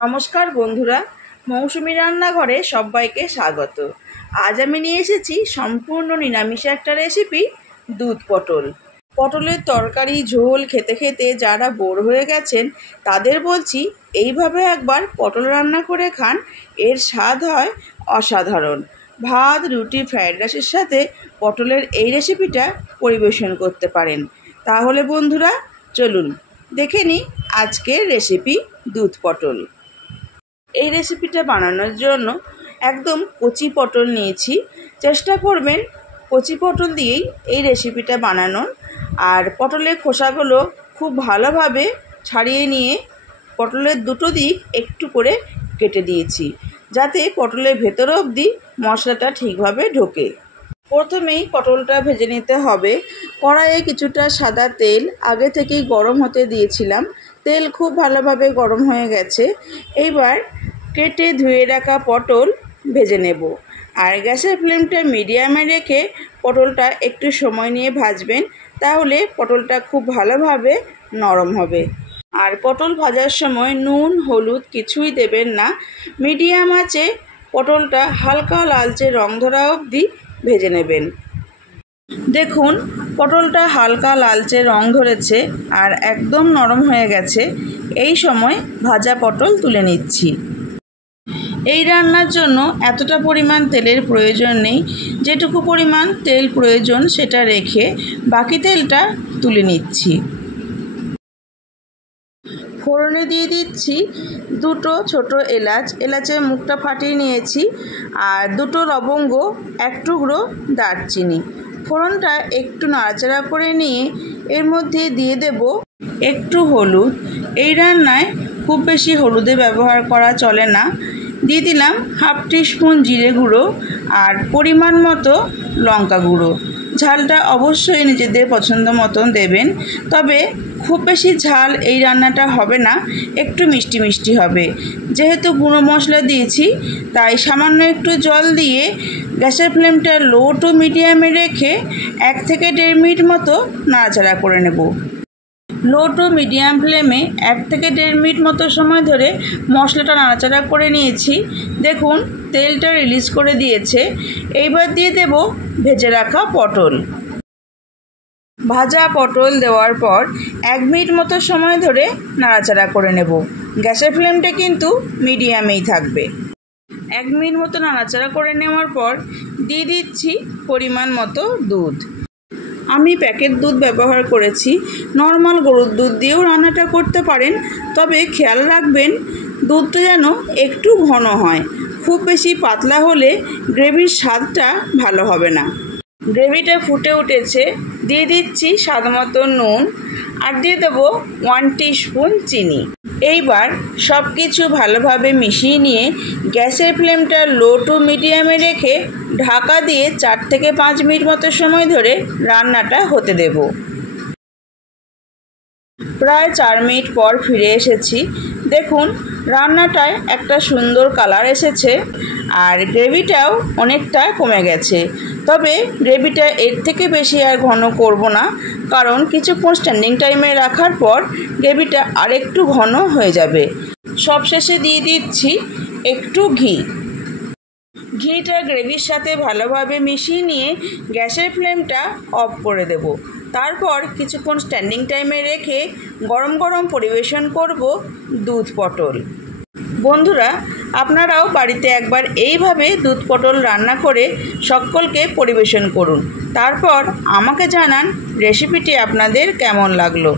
নমস্কার বন্ধুরা, মৌসুমী রান্নাঘরে সবাইকে স্বাগত। আজ আমি নিয়ে এসেছি সম্পূর্ণ নিরামিষ একটা রেসিপি, দুধ পটল। পটলের তরকারি ঝোল খেতে খেতে যারা বোর হয়ে গেছেন তাদের বলছি, এইভাবে একবার পটল রান্না করে খান, এর স্বাদ হয় অসাধারণ। ভাত, রুটি, ফ্রায়েড রাইসের সাথে পটলের এই রেসিপিটা পরিবেশন করতে পারেন। তাহলে বন্ধুরা চলুন দেখে নিই আজকের রেসিপি, দুধ পটল। এই রেসিপিটা বানানোর জন্য একদম কচি পটল নিয়েছি। চেষ্টা করবেন কচি পটল দিয়েই এই রেসিপিটা বানানোর। আর পটলের খোসাগুলো খুব ভালোভাবে ছাড়িয়ে নিয়ে পটলের দুটো দিক একটু করে কেটে দিয়েছি, যাতে পটলের ভেতর অবধি মশলাটা ঠিকভাবে ঢোকে। প্রথমেই পটলটা ভেজে নিতে হবে। কড়াইয়ে কিছুটা সাদা তেল আগে থেকেই গরম হতে দিয়েছিলাম। তেল খুব ভালোভাবে গরম হয়ে গেছে। এইবার কেটে ধুয়ে রাখা পটল ভেজে নেব। আর গ্যাসের ফ্লেমটা মিডিয়ামে রেখে পটলটা একটু সময় নিয়ে ভাজবেন, তাহলে পটলটা খুব ভালোভাবে নরম হবে। আর পটল ভাজার সময় নুন হলুদ কিছুই দেবেন না। মিডিয়াম আঁচে পটলটা হালকা লালচে রং ধরা অবধি ভেজে নেবেন। দেখুন পটলটা হালকা লালচে রং ধরেছে আর একদম নরম হয়ে গেছে। এই সময় ভাজা পটল তুলে নিচ্ছি। এই রান্নার জন্য এতটা পরিমাণ তেলের প্রয়োজন নেই। যেটুকু পরিমাণ তেল প্রয়োজন সেটা রেখে বাকি তেলটা তুলে নিচ্ছি। ফোড়নে দিয়ে দিচ্ছি দুটো ছোট এলাচ, এলাচের মুখটা ফাটিয়ে নিয়েছি, আর দুটো লবঙ্গ, এক টুকরো দারচিনি। ফোড়নটা একটু নাড়াচাড়া করে নিয়ে এর মধ্যে দিয়ে দেব একটু হলুদ। এই রান্নায় খুব বেশি হলুদের ব্যবহার করা চলে না। দিয়ে দিলাম হাফ টিস্পুন জিরে গুঁড়ো আর পরিমাণ মতো লঙ্কা গুঁড়ো। ঝালটা অবশ্যই নিজেদের পছন্দ মতন দেবেন, তবে খুব বেশি ঝাল এই রান্নাটা হবে না, একটু মিষ্টি মিষ্টি হবে। যেহেতু গুঁড়ো মশলা দিয়েছি তাই সামান্য একটু জল দিয়ে গ্যাসের ফ্লেমটা লো টু মিডিয়ামে রেখে 1 থেকে 1.5 মিনিট মতো নাড়াচাড়া করে নেব। লো টু মিডিয়াম ফ্লেমে 1 থেকে 1.5 মিনিট মতো সময় ধরে মশলাটা নাড়াচাড়া করে নিয়েছি। দেখুন তেলটা রিলিজ করে দিয়েছে। এইবার দিয়ে দেব ভেজে রাখা পটল। ভাজা পটল দেওয়ার পর 1 মিনিট মতো সময় ধরে নাড়াচাড়া করে নেব। গ্যাসের ফ্লেমটা কিন্তু মিডিয়ামেই থাকবে। 1 মিনিট মতো নাড়াচাড়া করে নেওয়ার পর দিয়ে দিচ্ছি পরিমাণ মতো দুধ। আমি প্যাকেট দুধ ব্যবহার করেছি। নর্মাল গরুর দুধ দিয়েও রান্নাটা করতে পারেন, তবে খেয়াল রাখবেন দুধটা যেন একটু ঘন হয়। খুব বেশি পাতলা হলে গ্রেভির স্বাদটা ভালো হবে না। গ্রেভিটা ফুটে উঠেছে, দিয়ে দিচ্ছি স্বাদ মতো নুন আর দিয়ে দেবো 1 টিস্পুন চিনি। এইবার সব কিছু ভালোভাবে মিশিয়ে নিয়ে গ্যাসের ফ্লেমটা লো টু মিডিয়ামে রেখে ঢাকা দিয়ে 4 থেকে 5 মিনিট মতো সময় ধরে রান্নাটা হতে দেব। প্রায় 4 মিনিট পর ফিরে এসেছি। দেখুন রান্নাটায় একটা সুন্দর কালার এসেছে আর গ্রেভিটাও অনেকটা কমে গেছে। তবে গ্রেভিটা এর থেকে বেশি আর ঘন করব না, কারণ কিছুক্ষণ স্ট্যান্ডিং টাইমে রাখার পর গ্রেভিটা আরেকটু ঘন হয়ে যাবে। সবশেষে দিয়ে দিচ্ছি একটু ঘি। ঘিটা গ্রেভির সাথে ভালোভাবে মিশিয়ে নিয়ে গ্যাসের ফ্লেমটা অফ করে দেব। তারপর কিছুক্ষণ স্ট্যান্ডিং টাইমে রেখে গরম গরম পরিবেশন করব দুধ পটল। বন্ধুরা আপনারাও বাড়িতে একবার এইভাবে দুধ পটল রান্না করে সকলকে পরিবেশন করুন। তারপর আমাকে জানান রেসিপিটি আপনাদের কেমন লাগলো।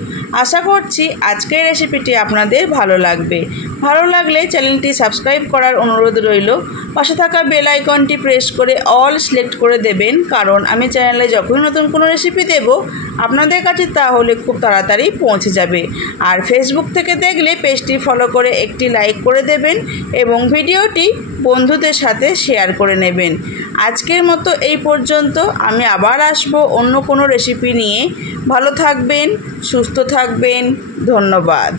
আশা করছি আজকের রেসিপিটি আপনাদের ভালো লাগবে। ভালো লাগলে চ্যানেলটি সাবস্ক্রাইব করার অনুরোধ রইল। পাশে থাকা বেল আইকনটি প্রেস করে অল সিলেক্ট করে দেবেন, কারণ আমি চ্যানেলে যখনই নতুন কোনো রেসিপি দেব আপনাদের কাছে তাহলে খুব তাড়াতাড়ি পৌঁছে যাবে। আর ফেসবুক থেকে দেখলে পেজটি ফলো করে একটি লাইক করে দেবেন এবং ভিডিওটি বন্ধুদের সাথে শেয়ার করে নেবেন। আজকের মতো এই পর্যন্ত। আমি আবার আসবো অন্য কোনো রেসিপি নিয়ে। ভালো থাকবেন, সুস্থ থাকবেন। ধন্যবাদ।